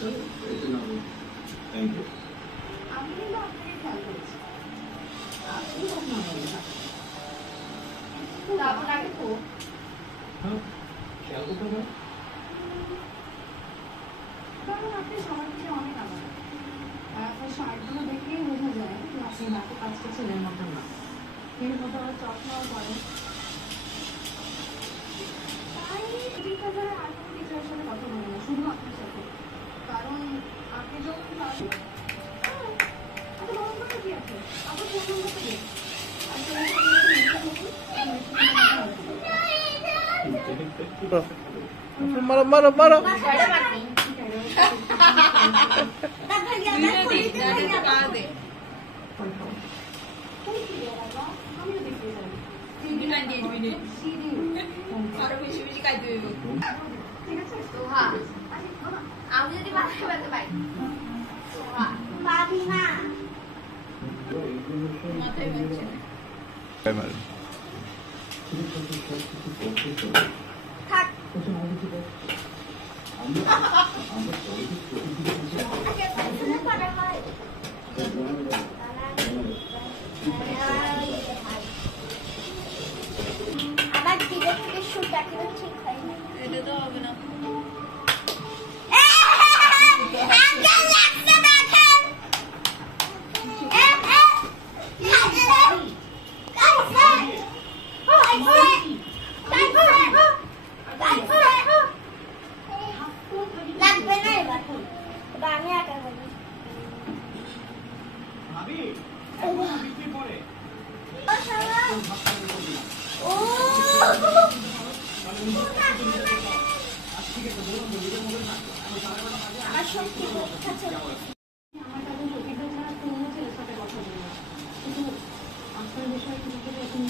Thank you. আমি কিন্তু আপনাকে খেয়াল করেছি, আপনি কখনো বলেন না। তারপর আগে তো খেয়াল করতে হবে, কারণ আপনি সবার থেকে অনেক আলাদা। আর আপনার শার্টগুলো দেখলেই বোঝা যায় যে আপনি রাতে কাজটা ছেলের মতো না, এর মতো আবার চশমাও করেন। তাই টিচারের আর কোনো টিচারের সাথে কথা বলে না, শুধু আপনার সাথে। কারণ আপনি যখন ক্লাসে আপনি বন্ধ করে কি আছে, আপনার ফোন নম্বরটা দিন। মারো মারো মারো। আমি যদি বাসায় পেতে পারি পাবি না থাক। আবার দিকে থেকে শুট একেবারে ঠিক হয় না, এটা তো হবে না। লাগবে না এবার, আমি একা করি। আমার শক্তি কোথায়? আমার কাছে শক্তিটা ছাড়া কোনো ছেলের সাথে কথা বলি না, কিন্তু আপনার বিষয়ে কিন্তু এখন